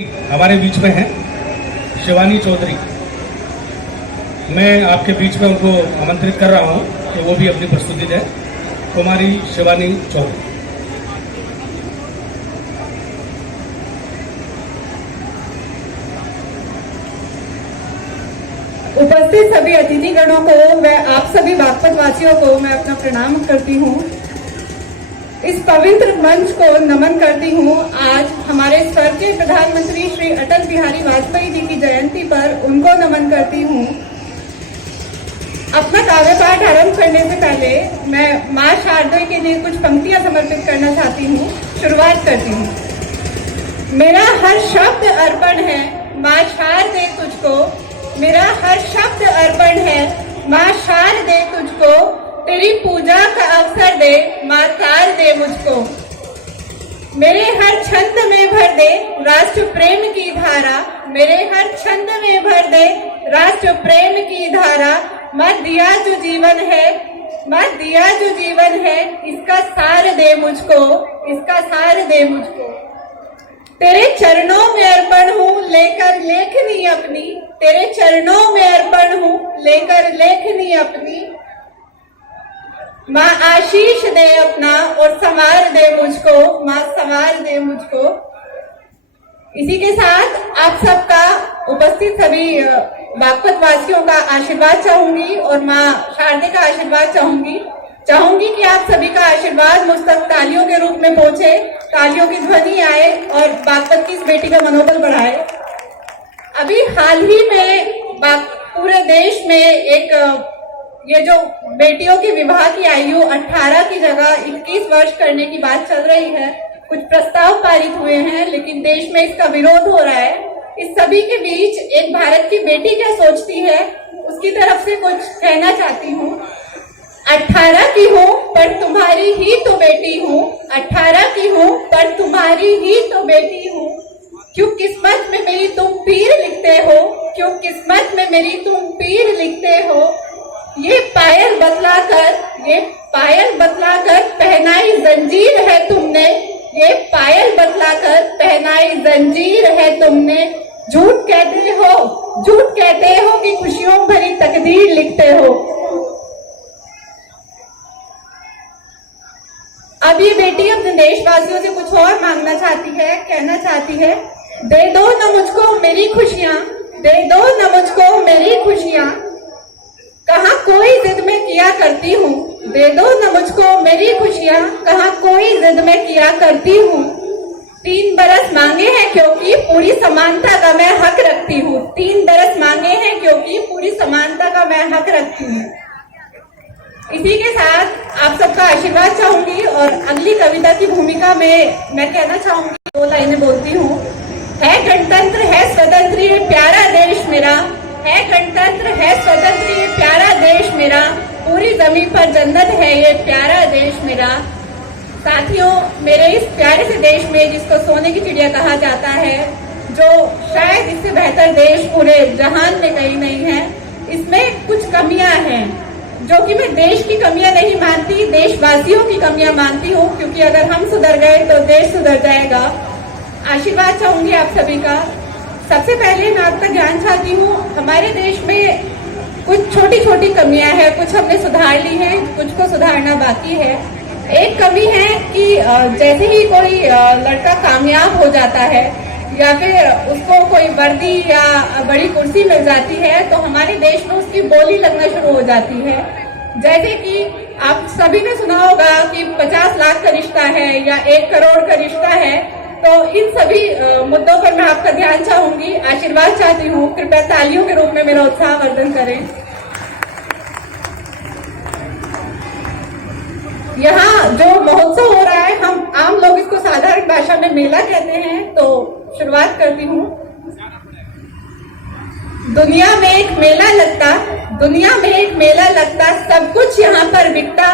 हमारे बीच में हैं शिवानी चौधरी। मैं आपके बीच में उनको आमंत्रित कर रहा हूं कि वो भी अपनी प्रस्तुति दें। कुमारी शिवानी चौधरी। उपस्थित सभी अतिथिगणों को, मैं आप सभी बागपत वासियों को मैं अपना प्रणाम करती हूँ। इस पवित्र मंच को नमन करती हूँ। आज हमारे स्वर्गीय प्रधानमंत्री श्री अटल बिहारी वाजपेयी जी की जयंती पर उनको नमन करती हूँ। अपना काव्य पाठ आरंभ करने से पहले मैं माँ शारदे के लिए कुछ पंक्तियां समर्पित करना चाहती हूँ। शुरुआत करती हूँ। मेरा हर शब्द अर्पण है माँ शारदे तुझको, मेरा हर शब्द अर्पण है माँ शारदे तुझको, तेरी पूजा का अवसर दे माँ तार दे मुझको। मेरे हर छंद में भर दे राष्ट्र प्रेम की धारा, मेरे हर छंद में भर दे राष्ट्र प्रेम की धारा। माँ दिया जो जीवन है, माँ दिया जो जीवन है, इसका सार दे मुझको, इसका सार दे मुझको। तेरे चरणों में अर्पण हूँ लेकर लेखनी अपनी, तेरे चरणों में अर्पण हूँ लेकर लेखनी अपनी। माँ आशीष दे अपना और संवार दे मुझको, माँ संवार दे मुझको। इसी के साथ आप सबका, उपस्थित सभी बागपत वासियों का आशीर्वाद चाहूंगी और माँ शारदे का आशीर्वाद चाहूंगी कि आप सभी का आशीर्वाद मुझ तक तालियों के रूप में पहुंचे, तालियों की ध्वनि आए और बागपत की इस बेटी का मनोबल बढ़ाए। अभी हाल ही में पूरे देश में एक ये जो बेटियों की विवाह की आयु 18 की जगह 21 वर्ष करने की बात चल रही है, कुछ प्रस्ताव पारित हुए हैं, लेकिन देश में इसका विरोध हो रहा है। इस सभी के बीच एक भारत की बेटी क्या सोचती है, उसकी तरफ से कुछ कहना चाहती हूँ। 18 की हूँ पर तुम्हारी ही तो बेटी हूँ, 18 की हूँ पर तुम्हारी ही तो बेटी हूँ। क्यों किस्मत में मेरी तुम पीर लिखते हो, क्यों किस्मत में मेरी तुम पीर लिखते हो। ये पायल बतलाकर पहनाई जंजीर है तुमने, ये पायल बतलाकर पहनाई जंजीर है तुमने। झूठ कहते हो कि खुशियों भरी तकदीर लिखते हो। अब ये बेटी अपने देशवासियों से कुछ और मांगना चाहती है, कहना चाहती है। दे दो न मुझको मेरी खुशियां, दे दो न मुझको मेरी खुशियां। कहाँ कोई जिद में किया करती हूँ, दे दो न मुझको मेरी खुशियाँ, कहाँ कोई जिद में किया करती हूँ। 3 बरस मांगे हैं क्योंकि पूरी समानता का मैं हक रखती हूँ, 3 बरस मांगे हैं क्योंकि पूरी समानता का मैं हक रखती हूँ। इसी के साथ आप सबका आशीर्वाद चाहूंगी और अगली कविता की भूमिका में मैं कहना चाहूंगी, 2 लाइनें बोलती हूँ। है गणतंत्र है स्वतंत्र ये प्यारा देश मेरा, है गणतंत्र है स्वतंत्र ये प्यारा देश मेरा, पूरी जमीन पर जन्नत है ये प्यारा देश मेरा। साथियों, मेरे इस प्यारे से देश में जिसको सोने की चिड़िया कहा जाता है, जो शायद इससे बेहतर देश पूरे जहान में कहीं नहीं है, इसमें कुछ कमियां हैं जो कि मैं देश की कमियां नहीं मानती, देशवासियों की कमियां मानती हूँ, क्योंकि अगर हम सुधर गए तो देश सुधर जाएगा। आशीर्वाद चाहूंगी आप सभी का। सबसे पहले मैं आपका ज्ञान चाहती हूँ। हमारे देश में कुछ छोटी छोटी कमियां हैं, कुछ हमने सुधार ली है, कुछ को सुधारना बाकी है। एक कमी है कि जैसे ही कोई लड़का कामयाब हो जाता है या फिर उसको कोई वर्दी या बड़ी कुर्सी मिल जाती है, तो हमारे देश में उसकी बोली लगना शुरू हो जाती है। जैसे कि आप सभी ने सुना होगा कि 50 लाख का रिश्ता है या 1 करोड़ का रिश्ता है। तो इन सभी मुद्दों पर मैं आपका ध्यान चाहूंगी, आशीर्वाद चाहती हूँ। कृपया तालियों के रूप में मेरा उत्साहवर्धन करें। यहाँ जो महोत्सव हो रहा है, हम आम लोग इसको साधारण भाषा में मेला कहते हैं, तो शुरुआत करती हूँ। दुनिया में एक मेला लगता, दुनिया में एक मेला लगता, सब कुछ यहाँ पर बिकता।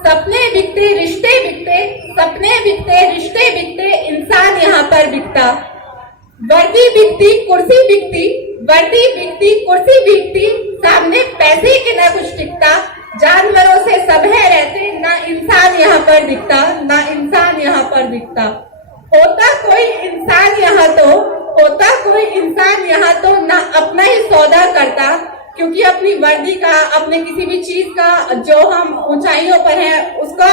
सपने बिकते, रिश्ते बिकते, सपने बिकते, रिश्ते बिकते, इंसान यहाँ पर बिकता। वर्दी बिकती, कुर्सी बिकती, वर्दी बिकती, कुर्सी बिकती, सामने पैसे के ना कुछ टिकता। जानवरों से सब है रहते, ना इंसान यहाँ पर दिखता, ना इंसान यहाँ पर दिखता। होता कोई इंसान यहाँ तो, होता इंसान यहाँ तो ना अपना ही सौदा करता, क्योंकि अपनी वर्दी का, अपने किसी भी चीज का जो हम ऊंचाइयों पर हैं उसका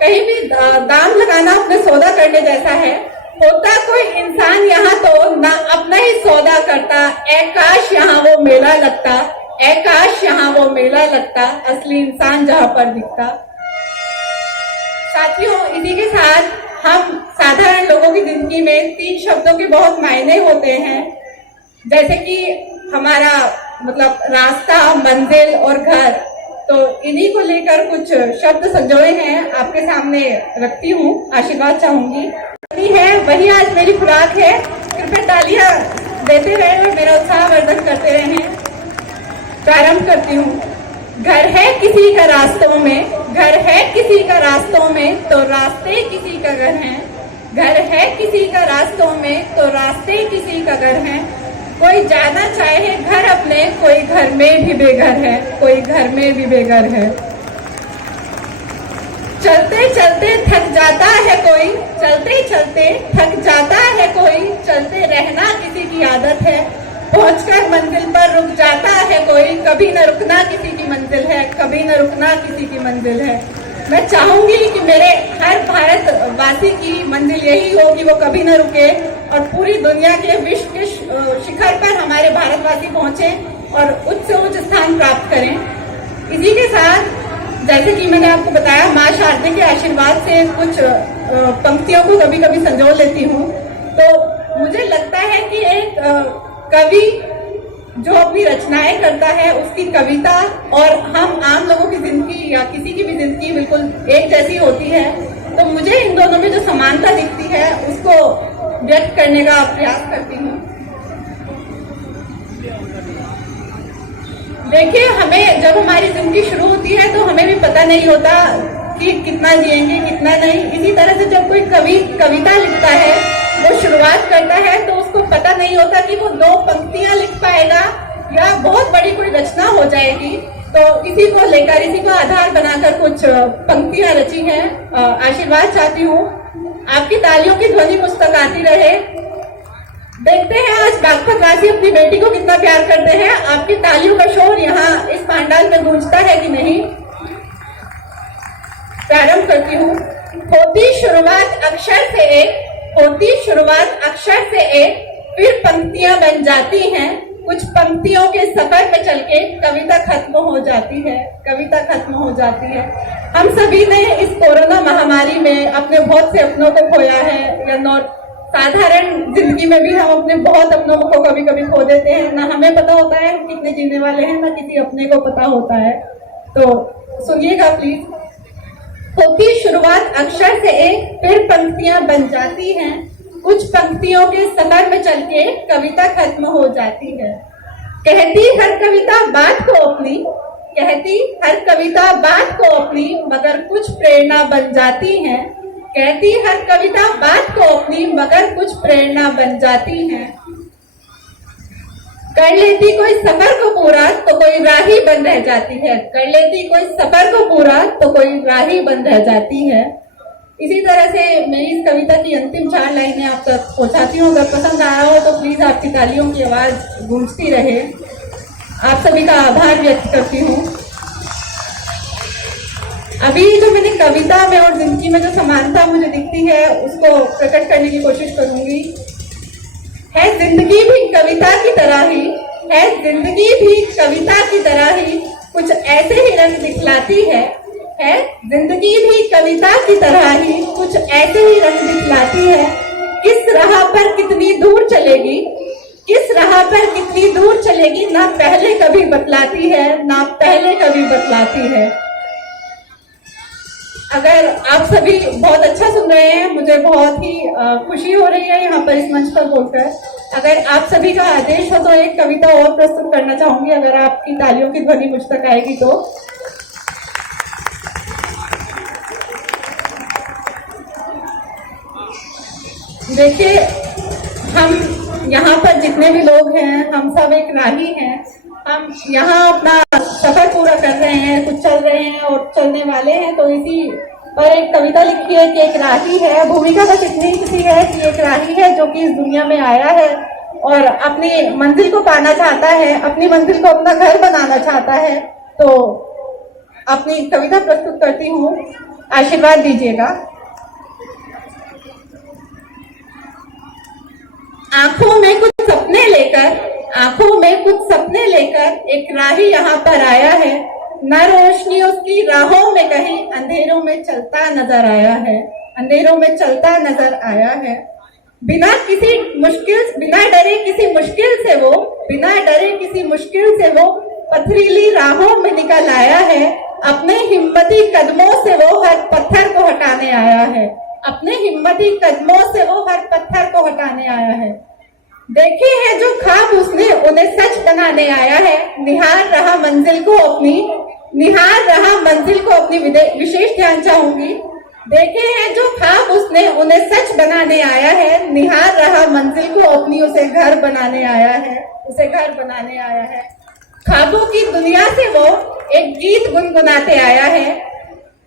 कहीं भी दाम लगाना अपने सौदा करने जैसा है। होता कोई इंसान यहाँ तो ना अपना ही सौदा करता, ऐ काश यहाँ वो मेला लगता, ऐ काश यहाँ वो मेला लगता, असली इंसान जहाँ पर दिखता। साथियों, इसी के साथ हम साधारण लोगों की जिंदगी में 3 शब्दों के बहुत मायने होते हैं, जैसे कि हमारा मतलब रास्ता, मंजिल और घर। तो इन्हीं को लेकर कुछ शब्द संजोए हैं, आपके सामने रखती हूँ, आशीर्वाद चाहूंगी। है वही आज मेरी खुराक है। कृपया तालियां देते रहे और मेरा उत्साह वर्धन करते रहे। प्रारंभ करती हूँ। घर है किसी का रास्तों में, घर है किसी का रास्तों में, तो रास्ते किसी का घर है। घर है किसी का रास्तों में, तो रास्ते किसी का घर है। कोई जाना चाहे घर अपने, कोई घर में भी बेघर है, कोई घर में भी बेघर है। चलते चलते थक जाता है कोई, चलते चलते थक जाता है कोई, चलते रहना किसी की आदत है। पहुंचकर मंजिल पर रुक जाता है कोई, कभी न रुकना किसी की मंजिल है, कभी न रुकना किसी की मंजिल है। मैं चाहूंगी कि मेरे हर भारतवासी की मंजिल यही हो कि वो कभी न रुके और पूरी दुनिया के विश्व के शिखर पर हमारे भारतवासी पहुंचे और उच्च से उच्च स्थान प्राप्त करें। इसी के साथ जैसे कि मैंने आपको बताया, माँ शारदे के आशीर्वाद से कुछ पंक्तियों को कभी कभी संजो लेती हूँ। तो मुझे लगता है कि एक कवि जो अपनी रचनाएं करता है, उसकी कविता और हम आम लोगों की जिंदगी या किसी की भी जिंदगी बिल्कुल एक जैसी होती है। तो मुझे इन दोनों में जो समानता दिखती है उसको व्यक्त करने का प्रयास करती हूँ। देखिए, हमें जब हमारी जिंदगी शुरू होती है तो हमें भी पता नहीं होता कि कितना जिएंगे कितना नहीं। इसी तरह से जब कोई कवि कविता लिखता है, वो शुरुआत करता है, तो उसको पता नहीं होता कि वो 2 पंक्तियां लिख पाएगा या बहुत बड़ी कोई रचना हो जाएगी। तो इसी को लेकर, इसी को आधार बनाकर कुछ पंक्तियां रची हैं। आशीर्वाद चाहती हूँ, आपकी तालियों की ध्वनि मुझ तक आती रहे। देखते हैं आज बागपत वासी अपनी बेटी को कितना प्यार करते हैं। आपकी तालियों का शोर यहाँ इस पंडाल में गूंजता है कि नहीं? प्रारंभ करती हूँ। होती शुरुआत अक्षर से एक, होती शुरुआत अक्षर से एक, फिर पंक्तियां बन जाती हैं। कुछ पंक्तियों के सफर में चल के कविता खत्म हो जाती है, कविता खत्म हो जाती है। हम सभी ने इस कोरोना महामारी में अपने बहुत से अपनों को खोया है, या साधारण जिंदगी में भी हम अपने बहुत अपनों को कभी कभी खो देते हैं। ना हमें पता होता है हम कितने जीने वाले हैं, ना किसी अपने को पता होता है। तो सुनिएगा प्लीज। होती शुरुआत अक्षर से एक, फिर पंक्तियां बन जाती हैं। कुछ पंक्तियों के सफर में चल के कविता खत्म हो जाती है। कहती हर कविता बात को अपनी, कहती हर कविता बात को अपनी, मगर कुछ प्रेरणा बन जाती है। कहती हर कविता बात को अपनी, मगर कुछ प्रेरणा बन जाती है। कर लेती कोई सफर को पूरा तो कोई राही बन रह जाती है। कर लेती कोई सफर को पूरा तो कोई राही बन रह जाती है। इसी तरह से मेरी इस कविता की अंतिम 4 लाइनें आप तक पहुंचाती हूँ। अगर पसंद आया हो तो प्लीज आपकी तालियों की आवाज गूंजती रहे। आप सभी का आभार व्यक्त करती हूँ। अभी जो मैंने कविता में और जिंदगी में जो समानता मुझे दिखती है उसको प्रकट करने की कोशिश करूंगी। है जिंदगी भी कविता की तरह ही, है जिंदगी भी कविता की तरह ही, कुछ ऐसे ही रंग दिखलाती है जिंदगी भी कविता की तरह ही, कुछ ऐसे ही रंग दिखलाती है। किस राह पर कितनी दूर चलेगी, किस राह पर कितनी दूर चलेगी, ना पहले कभी बतलाती है, ना पहले कभी बतलाती है। अगर आप सभी बहुत अच्छा सुन रहे हैं, मुझे बहुत ही खुशी हो रही है यहाँ पर इस मंच पर बोलकर। अगर आप सभी का आदेश हो तो एक कविता और प्रस्तुत करना चाहूंगी, अगर आपकी तालियों की ध्वनि मुझ तक आएगी तो। देखिए, हम यहाँ पर जितने भी लोग हैं, हम सब एक राही हैं। हम यहाँ अपना सफर पूरा कर रहे हैं, कुछ चल रहे हैं और चलने वाले हैं। तो इसी पर एक कविता लिखी है कि एक राही है। भूमिका बस इतनी सी है कि एक राही है जो कि इस दुनिया में आया है और अपनी मंजिल को पाना चाहता है, अपनी मंजिल को अपना घर बनाना चाहता है, तो अपनी कविता प्रस्तुत करती हूँ, आशीर्वाद दीजिएगा। आंखों में कुछ सपने लेकर एक राही यहाँ पर आया है, न रोशनी उसकी राहों में कहीं अंधेरों में चलता नजर आया है। बिना डरे किसी मुश्किल से वो पथरीली राहों में निकल आया है। अपने हिम्मती कदमों से वो हर पत्थर को हटाने आया है। देखे हैं जो ख्वाब उसने उन्हें सच बनाने आया है। निहार रहा मंजिल को अपनी विशेष ध्यान चाहूंगी। देखे हैं जो ख्वाब उसने उन्हें सच बनाने आया है। निहार रहा मंजिल को अपनी उसे घर बनाने आया है। ख्वाबों की दुनिया से वो एक गीत गुनगुनाते आया है।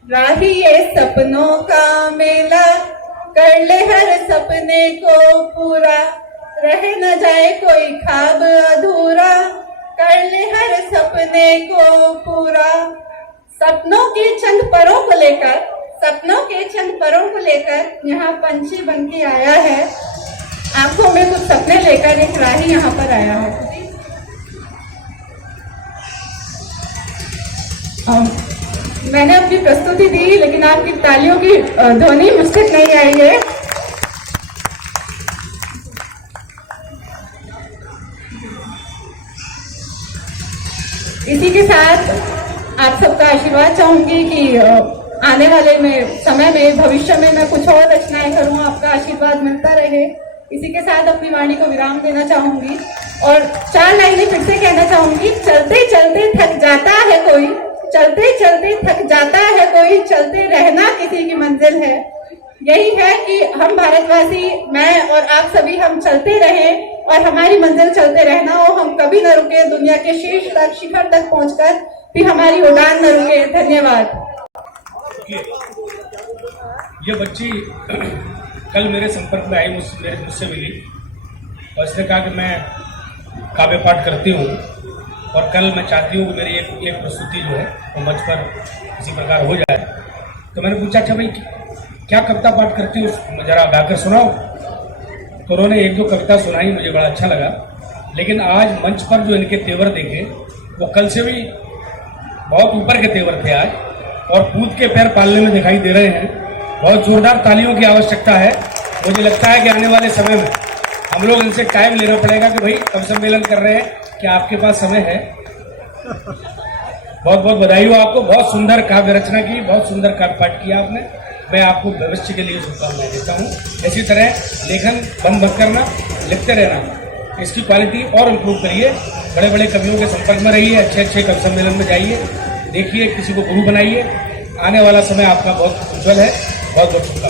राही ये सपनों का मेला, कर ले हर सपने को पूरा, रह न जाए कोई ख्वाब अधूरा, कर ले हर सपने को पूरा। सपनों के चंद परों को लेकर यहाँ पंछी बन के आया है। आंखों में कुछ सपने लेकर एक राही यहाँ पर आया है। मैंने अपनी प्रस्तुति दी, लेकिन आपकी तालियों की ध्वनि मुझ तक नहीं आई है। इसी के साथ आप सबका आशीर्वाद चाहूंगी कि आने वाले समय में भविष्य में मैं कुछ और रचनाएं करूं, आपका आशीर्वाद मिलता रहे। इसी के साथ अपनी वाणी को विराम देना चाहूंगी और 4 लाइनें फिर से कहना चाहूंगी। चलते चलते थक जाता है कोई, चलते रहना किसी की मंजिल है। यही है कि हम भारतवासी, मैं और आप सभी, हम चलते रहें और हमारी मंजिल चलते रहना हो। हम कभी न रुके, दुनिया के शीर्ष तक, शिखर तक पहुंचकर भी हमारी उड़ान न रुके। धन्यवाद। ये बच्ची कल मेरे संपर्क में आई, मुझसे मिली और इसने कहा कि मैं काव्य पाठ करती हूँ और कल मैं चाहती हूँ कि मेरी एक प्रस्तुति जो है वो मंच पर किसी प्रकार हो जाए। तो मैंने पूछा, अच्छा भाई क्या कविता पाठ करती हूँ, जरा गाकर सुनाओ। तो उन्होंने 1-2 कविता सुनाई, मुझे बड़ा अच्छा लगा। लेकिन आज मंच पर जो इनके तेवर देखे वो कल से भी बहुत ऊपर के तेवर थे आज, और कूद के पैर पालने में दिखाई दे रहे हैं। बहुत जोरदार तालियों की आवश्यकता है। मुझे लगता है कि आने वाले समय में हम लोग इनसे टाइम लेना पड़ेगा कि भाई कब सम्मेलन कर रहे हैं, क्या आपके पास समय है। बहुत बहुत बधाई हो आपको, बहुत सुंदर काव्य रचना की, बहुत सुंदर काव्य पाठ किया आपने। मैं आपको भविष्य के लिए शुभकामनाएं देता हूँ। इसी तरह लेखन बंद मत करना, लिखते रहना, इसकी क्वालिटी और इम्प्रूव करिए। बड़े बड़े कवियों के संपर्क में रहिए, अच्छे अच्छे कवि सम्मेलन में जाइए, देखिए, किसी को गुरु बनाइए। आने वाला समय आपका बहुत उज्जवल है। बहुत बहुत शुभकामनाएं।